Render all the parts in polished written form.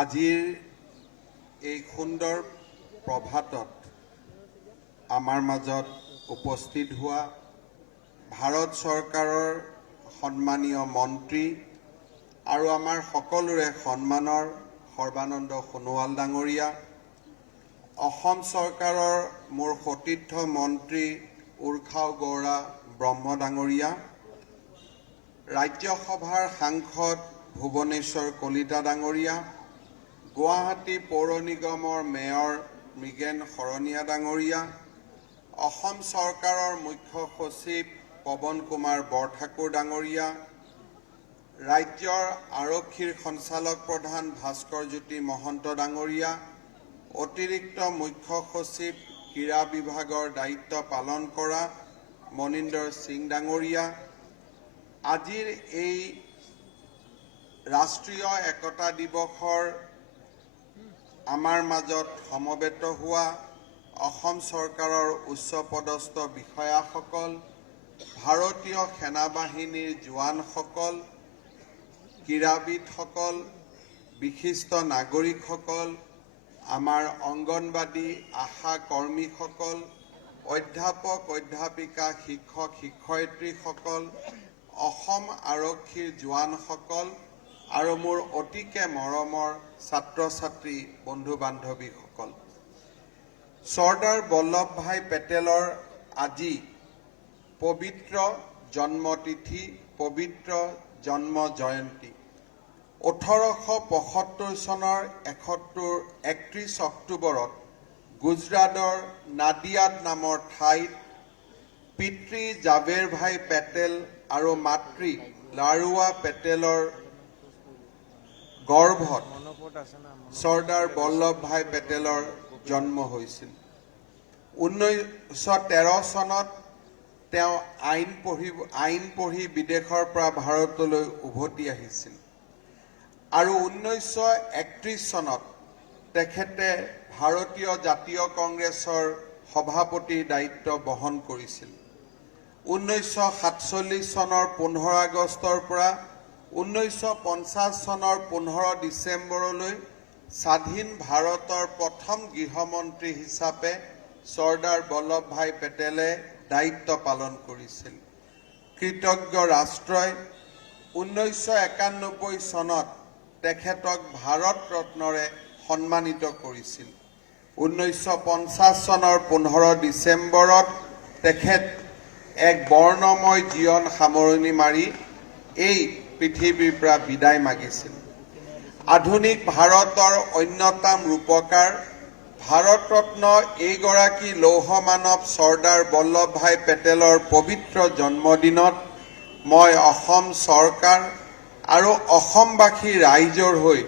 আজিৰ এই সুন্দৰ প্ৰভাতত আমাৰ মাজত উপস্থিত হোৱা ভাৰত চৰকাৰৰ সন্মানীয় মন্ত্ৰী আৰু আমাৰ সকলোৰে সন্মানৰ সৰ্বানন্দ সোণোৱাল ডাঙৰীয়া, অসম চৰকাৰৰ মোৰ সতীৰ্থ মন্ত্ৰী উৰ্খাও গৌৰা ব্ৰহ্ম ডাঙৰীয়া, ৰাজ্যসভাৰ সাংসদ ভুৱনেশ্বৰ কলিতা ডাঙৰীয়া, গুৱাহাটী পৌৰ নিগমৰ মেয়ৰ মৃগেন শৰণীয়া ডাঙৰীয়া, অসম চৰকাৰৰ মুখ্য সচিব পৱন কুমাৰ বৰঠাকুৰ ডাঙৰীয়া, ৰাজ্যৰ আৰক্ষীৰ সঞ্চালক প্ৰধান ভাস্কৰ জ্যোতি মহন্ত ডাঙৰীয়া, অতিৰিক্ত মুখ্য সচিব ক্ৰীড়া বিভাগৰ দায়িত্ব পালন কৰা মনিন্দৰ সিং ডাঙৰীয়া, আজিৰ এই ৰাষ্ট্ৰীয় একতা দিৱসৰ আমাৰ মাজত সমবেত হোৱা অসম চৰকাৰৰ উচ্চপদস্থ বিষয়াসকল, ভাৰতীয় সেনাবাহিনীৰ জোৱানসকল, ক্ৰীড়াবিদসকল, বিশিষ্ট নাগৰিকসকল, আমাৰ অংগনবাদী আশা কৰ্মীসকল, অধ্যাপক অধ্যাপিকা শিক্ষক শিক্ষয়িত্ৰীসকল, অসম আৰক্ষীৰ জোৱানসকল আৰু মোৰ অতিকে মৰমৰ ছাত্ৰ ছাত্ৰী বন্ধু বান্ধৱীসকল, চৰ্দাৰ বল্লভভাই পেটেলৰ আজি পবিত্ৰ জন্মতিথি, পবিত্ৰ জন্ম জয়ন্তী। 1875 চনৰ 31 অক্টোবৰত গুজৰাটৰ নাদিয়াদ নামৰ ঠাইত পিতৃ জাবেৰভাই পেটেল আৰু মাতৃ লাৰুৱা পেটেলৰ গৰ্ভত চৰ্দাৰ বল্লভভাই পেটেলৰ জন্ম হৈছিল। 1913 চনত তেওঁ আইন পঢ়ি বিদেশৰ পৰা ভাৰতলৈ উভতি আহিছিল আৰু 1931 চনত তেখেতে ভাৰতীয় জাতীয় কংগ্ৰেছৰ সভাপতিৰ দায়িত্ব বহন কৰিছিল। 1947 চনৰ 15 আগষ্টৰ পৰা 1950 চনৰ 15 ডিচেম্বৰলৈ স্বাধীন ভাৰতৰ প্ৰথম গৃহমন্ত্ৰী হিচাপে চৰ্দাৰ বল্লভভাই পেটেলে দায়িত্ব পালন কৰিছিল। কৃতজ্ঞ ৰাষ্ট্ৰই 1991 চনত তেখেতক ভাৰত ৰত্নৰে সন্মানিত কৰিছিল। 1950 চনৰ 15 ডিচেম্বৰত তেখেত এক বৰ্ণময় জীৱন সামৰণি মাৰি এই পৃথিৱীৰ পৰা বিদায় মাগিছিল। আধুনিক ভাৰতৰ অন্যতম ৰূপকাৰ ভাৰত ৰত্ন এইগৰাকী লৌহ মানৱ চৰ্দাৰ বল্লভভাই পেটেলৰ পবিত্ৰ জন্মদিনত মই অসম চৰকাৰ আৰু অসমবাসী ৰাইজৰ হৈ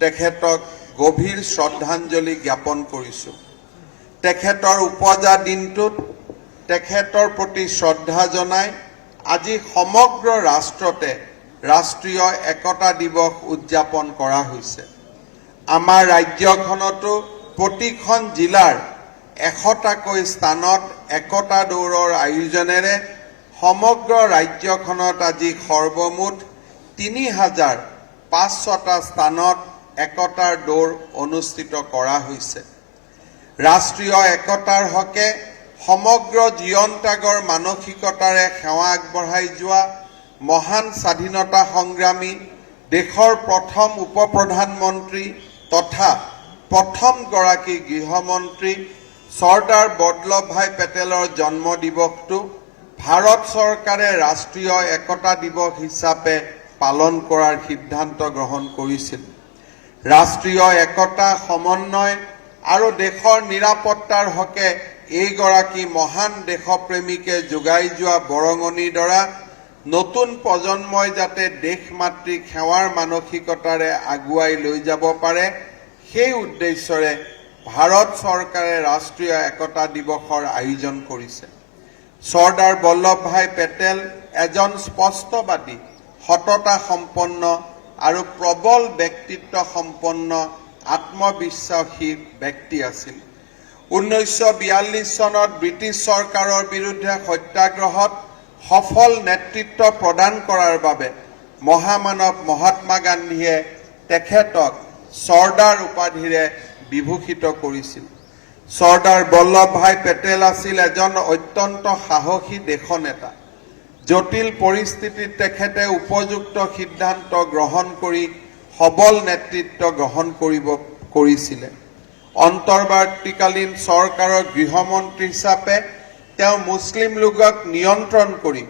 তেখেতক গভীৰ শ্ৰদ্ধাঞ্জলি জ্ঞাপন কৰিছোঁ। তেখেতৰ উপজা দিনটোত তেখেতৰ প্ৰতি শ্ৰদ্ধা জনাই আজি সমগ্ৰ ৰাষ্ট্ৰতে ৰাষ্ট্ৰীয় একতা দিৱস উদযাপন কৰা হৈছে। আমাৰ ৰাজ্যখনতো প্ৰতিখন জিলাৰ 100টাকৈ স্থানত একতা দৌৰৰ আয়োজনেৰে সমগ্ৰ ৰাজ্যখনত আজি সৰ্বমুঠ 3500টা স্থানত একতাৰ দৌৰ অনুষ্ঠিত কৰা হৈছে। ৰাষ্ট্ৰীয় একতাৰ হকে সমগ্ৰ জীৱন ত্যাগৰ মানসিকতাৰে সেৱা আগবঢ়াই যোৱা মহান স্বাধীনতা সংগ্ৰামী, দেশৰ প্ৰথম উপ প্ৰধানমন্ত্ৰী তথা প্ৰথমগৰাকী গৃহমন্ত্ৰী চৰ্দাৰ বল্লভভাই পেটেলৰ জন্ম দিৱসটো ভাৰত চৰকাৰে ৰাষ্ট্ৰীয় একতা দিৱস হিচাপে পালন কৰাৰ সিদ্ধান্ত গ্ৰহণ কৰিছিল। ৰাষ্ট্ৰীয় একতা, সমন্বয় আৰু দেশৰ নিৰাপত্তাৰ হকে এইগৰাকী মহান দেশপ্ৰেমীকে যোগাই যোৱা বৰঙণিৰ দ্বাৰা নতুন প্ৰজন্মই যাতে দেশ মাতৃক সেৱাৰ মানসিকতাৰে আগুৱাই লৈ যাব পাৰে, সেই উদ্দেশ্যৰে ভাৰত চৰকাৰে ৰাষ্ট্ৰীয় একতা দিৱসৰ আয়োজন কৰিছে। চৰ্দাৰ বল্লভভাই পেটেল এজন স্পষ্টবাদী, সততা সম্পন্ন আৰু প্ৰবল ব্যক্তিত্ব সম্পন্ন আত্মবিশ্বাসী ব্যক্তি আছিল। 1942 চনত ব্ৰিটিছ চৰকাৰৰ বিৰুদ্ধে সত্যাগ্ৰহত সফল নেতৃত্ব প্ৰদান কৰাৰ বাবে মহামানৱ মহাত্মা গান্ধীয়ে তেখেতক চৰ্দাৰ উপাধিৰে বিভূষিত কৰিছিল। চৰ্দাৰ বল্লভ ভাই পেটেল আছিল এজন অত্যন্ত সাহসী দেশনেতা। জটিল পৰিস্থিতিত তেখেতে উপযুক্ত সিদ্ধান্ত গ্ৰহণ কৰি সবল নেতৃত্ব গ্ৰহণ কৰিছিলে। অন্তৰ্বৰ্তীকালীন চৰকাৰৰ গৃহমন্ত্ৰী হিচাপে তেওঁ মুছলিম লীগক নিয়ন্ত্ৰণ কৰি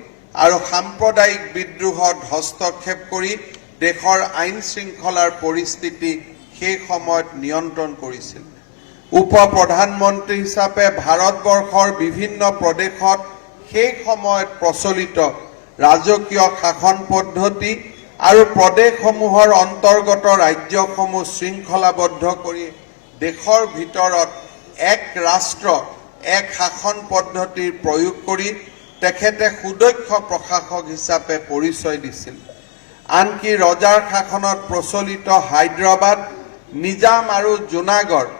আৰু সাম্প্ৰদায়িক বিদ্ৰোহত হস্তক্ষেপ কৰি দেশৰ আইন শৃংখলাৰ পৰিস্থিতি সেই সময়ত নিয়ন্ত্ৰণ কৰিছিল। উপ প্ৰধানমন্ত্ৰী হিচাপে ভাৰতবৰ্ষৰ বিভিন্ন প্ৰদেশত সেই সময়ত প্ৰচলিত ৰাজকীয় শাসন পদ্ধতি আৰু প্ৰদেশসমূহৰ অন্তৰ্গত ৰাজ্যসমূহ শৃংখলাবদ্ধ কৰি দেশৰ ভিতৰত এক ৰাষ্ট্ৰ এক শাসন পদ্ধতিৰ প্ৰয়োগ কৰি তেখেতে সুদক্ষ প্ৰশাসক হিচাপে পৰিচয় দিছিল। আনকি ৰজাৰ শাসনত প্ৰচলিত হায়দৰাবাদ, নিজাম আৰু জুনাগড়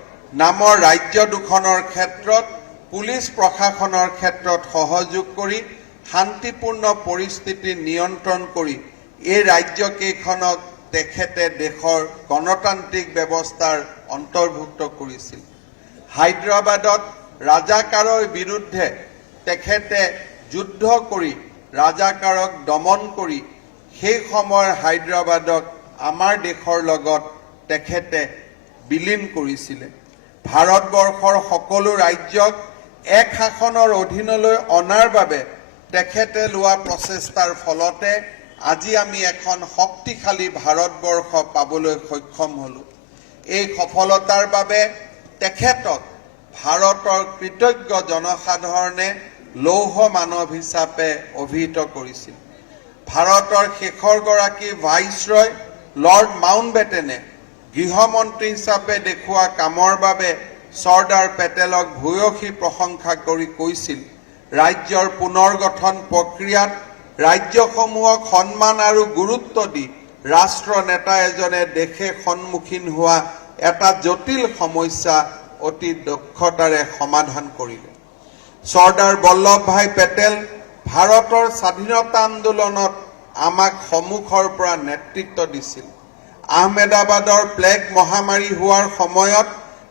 নামৰ ৰাজ্য দুখনৰ ক্ষেত্ৰত পুলিচ প্ৰশাসনৰ ক্ষেত্ৰত সহযোগ কৰি শান্তিপূৰ্ণ পৰিস্থিতি নিয়ন্ত্ৰণ কৰি এই ৰাজ্যকেইখনক তেখেতে দেশৰ গণতান্ত্ৰিক ব্যৱস্থাৰ অন্তৰ্ভুক্ত কৰিছিল। হায়দৰাবাদত ৰাজাকাৰৰ বিৰুদ্ধে তেখেতে যুদ্ধ কৰি ৰাজাকাৰক দমন কৰি সেই সময়ৰ হায়দৰাবাদক আমাৰ দেশৰ লগত তেখেতে বিলীন কৰিছিলে। ভাৰতবৰ্ষৰ সকলো ৰাজ্যক এক শাসনৰ অধীনলৈ অনাৰ বাবে তেখেতে লোৱা প্ৰচেষ্টাৰ ফলতে আজি আমি এখন শক্তিশালী ভাৰতবৰ্ষ পাবলৈ সক্ষম হলো। এই সফলতাৰ বাবে তেখেতক ভাৰতৰ কৃতজ্ঞ জনসাধাৰণে লৌহ মানৱ হিচাপে অভিহিত কৰিছিল। ভাৰতৰ শেষৰগৰাকী ভাইচৰয় লৰ্ড মাউণ্টবেটেনে গৃহমন্ত্ৰী হিচাপে দেখুওৱা কামৰ বাবে চৰ্দাৰ পেটেলক ভূয়সী প্ৰশংসা কৰি কৈছিল, ৰাজ্যৰ পুনৰ গঠন প্ৰক্ৰিয়াত ৰাজ্যসমূহক সন্মান আৰু গুৰুত্ব দি ৰাষ্ট্ৰ নেতা এজনে দেশে সন্মুখীন হোৱা এটা জটিল সমস্যা অতি দক্ষতাৰে সমাধান কৰিলে। চৰ্দাৰ বল্লভ ভাই পেটেল ভাৰতৰ স্বাধীনতা আন্দোলনত আমাক সন্মুখৰ পৰা নেতৃত্ব দিছিল। আহমেদাবাদৰ প্লেগ মহামাৰী হোৱাৰ সময়ত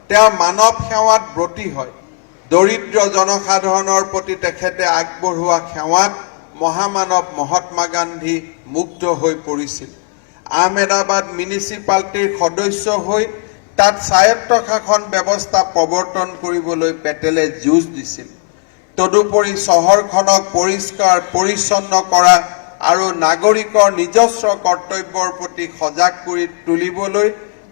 তেওঁ মানৱ সেৱাত ব্ৰতী হয়। দৰিদ্ৰ জনসাধাৰণৰ প্ৰতি তেখেতে আগবঢ়োৱা সেৱাত মহামানৱ মহাত্মা গান্ধী মুগ্ধ হৈ পৰিছিল। আহমেদাবাদ মিউনিচিপালিটিৰ সদস্য হৈ তাত স্বায়ত্তশাসন ব্যৱস্থা প্ৰৱৰ্তন কৰিবলৈ পেটেলে যুঁজ দিছিল। তদুপৰি চহৰখনক পৰিষ্কাৰ পৰিচ্ছন্ন কৰা আৰু নাগৰিকৰ নিজস্ব কৰ্তব্যৰ প্ৰতি সজাগ কৰি তুলিবলৈ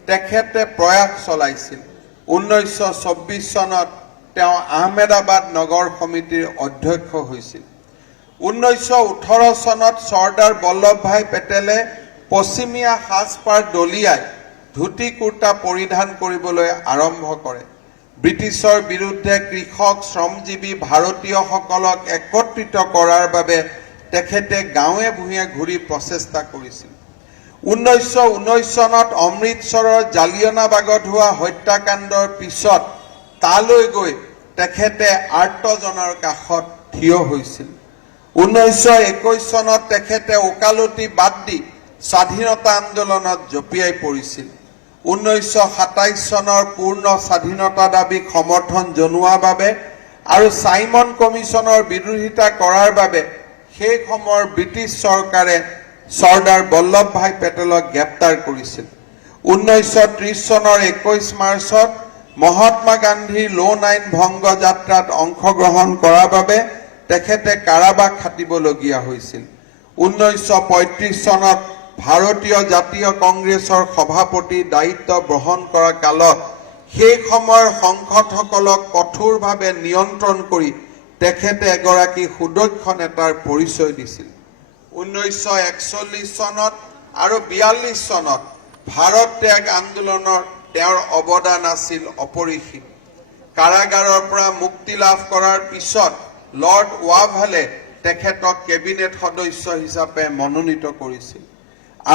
তেখেতে প্ৰয়াস চলাইছিল। 1924 চনত তেওঁ আহমেদাবাদ নগৰ সমিতিৰ অধ্যক্ষ হৈছিল। 1918 চনত চৰ্দাৰ বল্লভ ভাই পেটেলে পশ্চিমীয়া সাজপাৰ দলিয়াই ধুতি কুৰ্তা পৰিধান কৰিবলৈ আৰম্ভ কৰে। ব্ৰিটিছৰ বিৰুদ্ধে কৃষক শ্ৰমজীৱী ভাৰতীয়সকলক একত্ৰিত কৰাৰ বাবে তেখেতে গাঁৱে ভূঞে ঘূৰি প্ৰচেষ্টা কৰিছিল। 1919 চনত অমৃতসৰৰ জালিয়ানাবাগত হোৱা হত্যাকাণ্ডৰ পিছত তালৈ গৈ তেখেতে আৰ্তজনৰ কাষত থিয় হৈছিল। 1921 চনত তেখেতে ওকালতি বাদ দি স্বাধীনতা আন্দোলনত জঁপিয়াই পৰিছিল। 1927 চনৰ পূৰ্ণ স্বাধীনতা দাবীক সমৰ্থন জনোৱাৰ বাবে আৰু চাইমন কমিছনৰ বিৰোধিতা কৰাৰ বাবে সেই সময়ৰ ব্ৰিটিছ চৰকাৰে চৰ্দাৰ বল্লভ ভাই পেটেলক গ্ৰেপ্তাৰ কৰিছিল। 1930 চনৰ 21 মাৰ্চত মহাত্মা গান্ধীৰ লোন আইন ভংগ যাত্ৰাত অংশগ্ৰহণ কৰাৰ বাবে তেখেতে কাৰাবাস খাটিবলগীয়া হৈছিল। 1935 চনত ভাৰতীয় জাতীয় কংগ্ৰেছৰ সভাপতিৰ দায়িত্ব গ্ৰহণ কৰা কালত সেই সময়ৰ সংসদসকলক কঠোৰভাৱে নিয়ন্ত্ৰণ কৰি তেখেতে এগৰাকী সুদক্ষ নেতাৰ পৰিচয় দিছিল। 1941 চনত আৰু 42 চনত ভাৰত ত্যাগ আন্দোলনৰ তেওঁৰ অৱদান আছিল অপৰিসীম। কাৰাগাৰৰ পৰা মুক্তি লাভ কৰাৰ পিছত লৰ্ড ৱাভেলে তেখেতক কেবিনেট সদস্য হিচাপে মনোনীত কৰিছিল।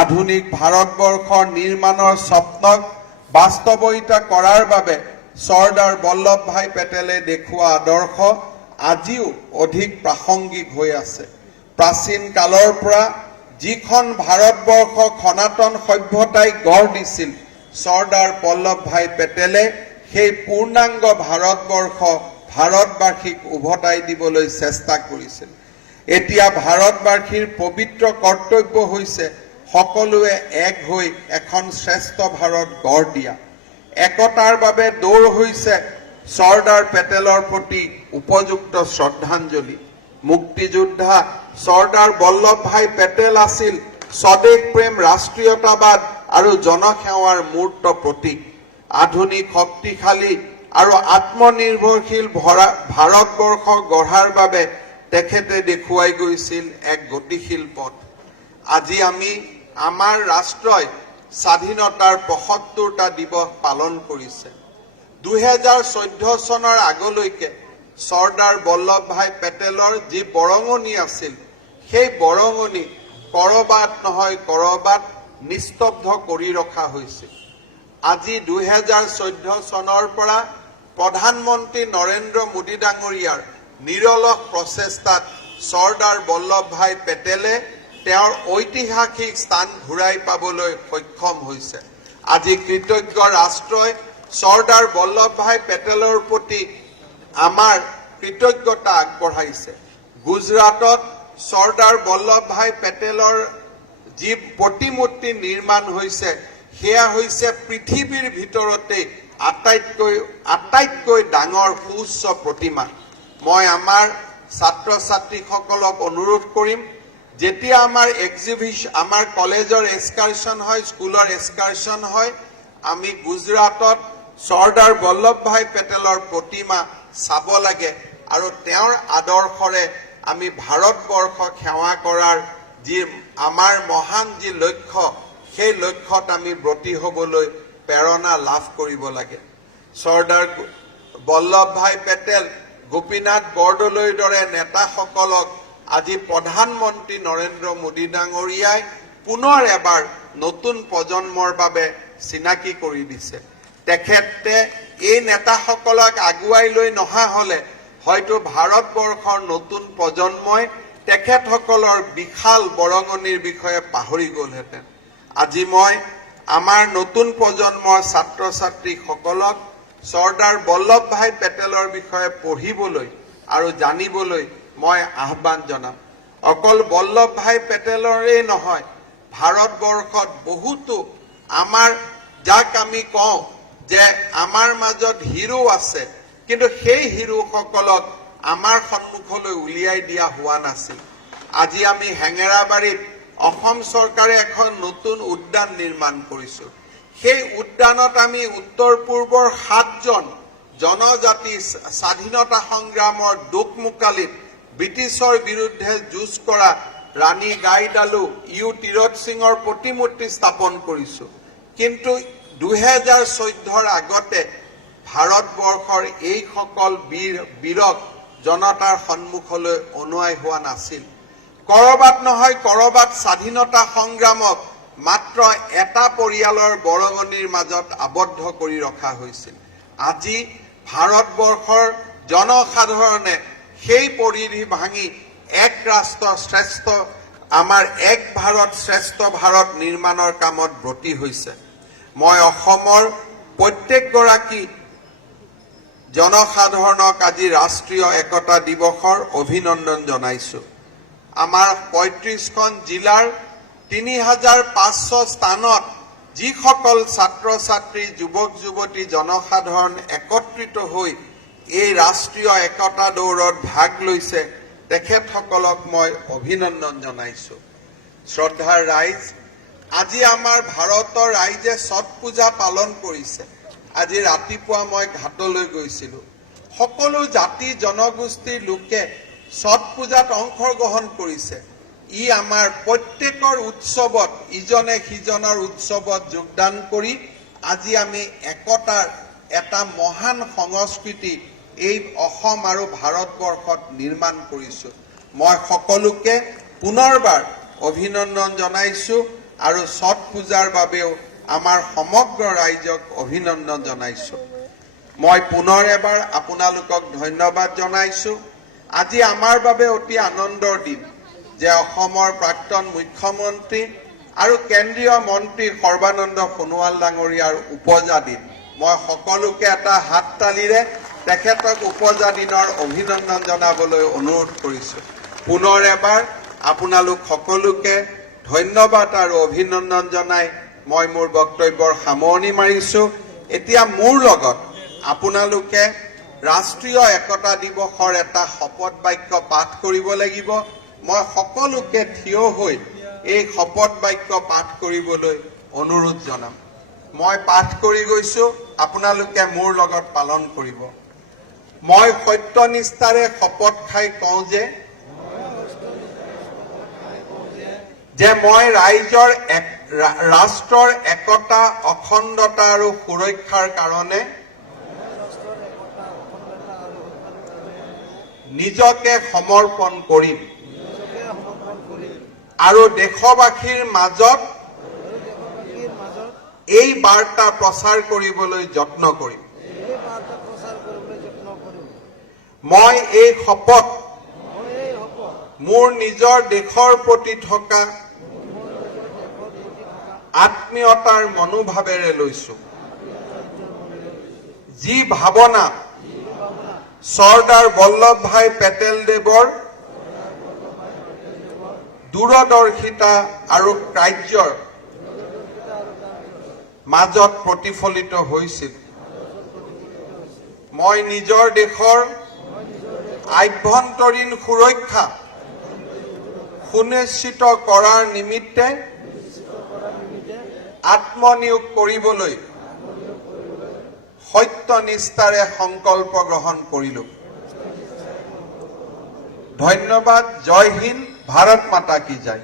আধুনিক ভাৰতবৰ্ষৰ নিৰ্মাণৰ স্বপ্নক বাস্তৱিতা কৰাৰ বাবে চৰ্দাৰ বল্লভ ভাই পেটেলে দেখুওৱা আদৰ্শ আজিও অধিক প্ৰাসংগিক হৈ আছে। প্ৰাচীন কালৰ পৰা যিখন ভাৰতবৰ্ষক সনাতন সভ্যতাই গঢ় দিছিল চৰ্দাৰ বল্লভভাই পেটেলে সেই পূৰ্ণাংগ ভাৰতবাসীক উভতাই দিবলৈ চেষ্টা কৰিছিল। এতিয়া ভাৰতবাসীৰ পবিত্ৰ কৰ্তব্য হৈছে সকলোৱে এক হৈ এখন শ্ৰেষ্ঠ ভাৰত গঢ় দিয়া। একতাৰ বাবে দৌৰ হৈছে চৰ্দাৰ পেটেলৰ প্ৰতি উপযুক্ত শ্ৰদ্ধাঞ্জলি। মুক্তিযোদ্ধা চৰ্দাৰ বল্লভভাই পেটেল আছিল স্বদেশ প্ৰেম, ৰাষ্ট্ৰীয়তাবাদ আৰু জনসেৱাৰ মূৰ্ত প্ৰতীক। আধুনিক, শক্তিশালী আৰু আত্মনিৰ্ভৰশীল ভাৰতবৰ্ষ গঢ়াৰ বাবে তেখেতে দেখুৱাই গৈছিল এক গতিশীল পথ। আজি আমি আমাৰ ৰাষ্ট্ৰই স্বাধীনতাৰ ৭৫টা দিৱস পালন কৰিছে। ২০১৪ চনৰ আগলৈকে চৰ্দাৰ বল্লভভাই পেটেলৰ যি বৰঙণি আছিল, সেই বৰঙণি কৰবাত নহয় কৰবাত নিস্তব্ধ কৰি ৰখা হৈছিল। আজি ২০১৪ চনৰ পৰা প্ৰধানমন্ত্ৰী নৰেন্দ্ৰ মোদী ডাঙৰীয়াৰ নিৰলস প্ৰচেষ্টাত চৰ্দাৰ বল্লভভাই পেটেলে তেওঁৰ ঐতিহাসিক স্থান ঘূৰাই পাবলৈ সক্ষম হৈছে। আজি কৃতজ্ঞ ৰাষ্ট্ৰই চৰ্দাৰ বল্লভভাই পেটেলৰ প্ৰতি আমাৰ কৃতজ্ঞতা আগবঢ়াইছে। গুজৰাটত চৰ্দাৰ বল্লভভাই পেটেলৰ যি প্ৰতিমূৰ্তি নিৰ্মাণ হৈছে, সেয়া হৈছে পৃথিৱীৰ ভিতৰতে আটাইতকৈ ডাঙৰ সুউচ্চ প্ৰতিমা। মই আমাৰ ছাত্ৰ ছাত্ৰীসকলক অনুৰোধ কৰিম, যেতিয়া আমাৰ কলেজৰ এক্সকাৰশ্যন হয়, স্কুলৰ এক্সকাৰশ্যন হয়, আমি গুজৰাটত চৰ্দাৰ বল্লভভাই পেটেলৰ প্ৰতিমা চাব লাগে আৰু তেওঁৰ আদৰ্শৰে আমি ভাৰতবৰ্ষক সেৱা কৰাৰ যি আমাৰ মহান যি লক্ষ্য, সেই লক্ষ্যত আমি ব্ৰতী হ'বলৈ প্ৰেৰণা লাভ কৰিব লাগে। চৰ্দাৰ বল্লভভাই পেটেল, গোপীনাথ বৰদলৈৰ দৰে নেতাসকলক আজি প্ৰধানমন্ত্ৰী নৰেন্দ্ৰ মোদী ডাঙৰীয়াই পুনৰ এবাৰ নতুন প্ৰজন্মৰ বাবে চিনাকি কৰি দিছে। তেখেতে এই নেতাসকলক আগুৱাই লৈ নহা হলে হয়তো ভাৰতবৰ্ষৰ নতুন প্ৰজন্মই তেখেতসকলৰ বিশাল বৰঙণিৰ বিষয়ে পাহৰি গ'লহেঁতেন। আজি মই আমাৰ নতুন প্ৰজন্মৰ ছাত্ৰ ছাত্ৰীসকলক চৰ্দাৰ বল্লভভাই পেটেলৰ বিষয়ে পঢ়িবলৈ আৰু জানিবলৈ মই আহ্বান জনাম। অকল বল্লভভাই পেটেলৰেই নহয়, ভাৰতবৰ্ষত বহুতো আমাৰ যাক আমি কওঁ যে আমাৰ মাজত হিৰো আছে, কিন্তু সেই হিৰোসকলক আমাৰ সন্মুখলৈ উলিয়াই দিয়া হোৱা নাছিল। আজি আমি হেঙেৰাবাৰীত অসম চৰকাৰে এখন নতুন উদ্যান নিৰ্মাণ কৰিছো। সেই উদ্যানত আমি উত্তৰ পূৰ্বৰ ৭জন জনজাতি স্বাধীনতা সংগ্ৰামৰ দোকমোকালিত ব্ৰিটিছৰ বিৰুদ্ধে যুঁজ কৰা ৰাণী গাইডালু, ইউ টিৰোত সিঙৰ প্ৰতিমূৰ্তি স্থাপন কৰিছো। কিন্তু ২০১৪ৰ আগতে ভাৰতবৰ্ষৰ এইসকল বীৰক জনতাৰ সন্মুখলৈ অনোৱাই হোৱা নাছিল। কৰবাত নহয় কৰবাত স্বাধীনতা সংগ্ৰামক মাত্ৰ এটা পৰিয়ালৰ বৰঙণিৰ মাজত আবদ্ধ কৰি ৰখা হৈছিল। আজি ভাৰতবৰ্ষৰ জনসাধাৰণে সেই পৰিধি ভাঙি এক ৰাষ্ট্ৰ শ্ৰেষ্ঠ, আমাৰ এক ভাৰত শ্ৰেষ্ঠ ভাৰত নিৰ্মাণৰ কামত ব্ৰতী হৈছে। মই অসমৰ প্ৰত্যেকগৰাকী জনসাধাৰণক আজি ৰাষ্ট্ৰীয় একতা দিৱসৰ অভিনন্দন জনাইছো। আমাৰ ৩৫খন জিলাৰ ৩৫০০ স্থানত যিসকল ছাত্ৰ ছাত্ৰী, যুৱক যুৱতী, জনসাধাৰণ একত্ৰিত হৈ এই ৰাষ্ট্ৰীয় একতা দৌৰত ভাগ লৈছে, তেখেতসকলক মই অভিনন্দন জনাইছো। শ্ৰদ্ধাৰ ৰাইজ, আজি আমাৰ ভাৰতৰ ৰাইজে ছট পূজা পালন কৰিছে। আজি ৰাতিপুৱা মই ঘাটলৈ গৈছিলো। সকলো জাতি জনগোষ্ঠীৰ লোকে ছট পূজাত অংশগ্ৰহণ কৰিছে। ই আমাৰ প্ৰত্যেকৰ উৎসৱত, ইজনে সিজনৰ উৎসৱত যোগদান কৰি আজি আমি একতাৰ এটা মহান সংস্কৃতি এই অসম আৰু ভাৰতবৰ্ষত নিৰ্মাণ কৰিছো। মই সকলোকে পুনৰবাৰ অভিনন্দন জনাইছো আৰু ছট পূজাৰ বাবেও আমাৰ সমগ্ৰ ৰাইজক অভিনন্দন জনাইছো। মই পুনৰ এবাৰ আপোনালোকক ধন্যবাদ জনাইছো। আজি আমাৰ বাবে অতি আনন্দৰ দিন যে অসমৰ প্ৰাক্তন মুখ্যমন্ত্ৰী আৰু কেন্দ্ৰীয় মন্ত্ৰী সৰ্বানন্দ সোণোৱাল ডাঙৰীয়াৰ উপজা দিন মই সকলোকে এটা হাত তালিৰে তেখেতক উপজা দিনৰ অভিনন্দন জনাবলৈ অনুৰোধ কৰিছো। পুনৰ এবাৰ আপোনালোক সকলোকে ধন্যবাদ আৰু অভিনন্দন জনাই মই মোৰ বক্তব্যৰ সামৰণি মাৰিছো। এতিয়া মোৰ লগত আপোনালোকে ৰাষ্ট্ৰীয় একতা দিৱসৰ এটা শপত বাক্য পাঠ কৰিব লাগিব। মই সকলোকে থিয় হৈ এই শপত বাক্য পাঠ কৰিবলৈ অনুৰোধ জনাম। মই পাঠ কৰি গৈছো, আপোনালোকে মোৰ লগত পালন কৰিব। মই সত্যনিষ্ঠাৰে শপত খাই কওঁ যে মই ৰাষ্ট্ৰৰ একতা অখণ্ডতা আৰু সুৰক্ষাৰ কাৰণে নিজকে সমৰ্পণ কৰিম আৰু দেশবাসীৰ মাজত এই বাৰ্তা প্ৰচাৰ কৰিবলৈ যত্ন কৰিম। মই এই শপত মোৰ নিজৰ দেশৰ প্ৰতি থকা আত্মীয়তাৰ মনোভাৱেৰে লৈছো। যি ভাৱনা চৰ্দাৰ বল্লভভাই পেটেলদেৱৰ দূৰদৰ্শিতা আৰু কাৰ্যৰ মাজত প্ৰতিফলিত হৈছিল, মই নিজৰ দেশৰ আভ্যন্তৰীণ সুৰক্ষা সুনিশ্চিত কৰাৰ নিমিত্তে আত্মনিয়োগ কৰিবলৈ সত্যনিষ্ঠাৰে সংকল্প গ্ৰহণ কৰিলো। ধন্যবাদ। জয় হিন্দ। ভাৰত মাতা কি জয়।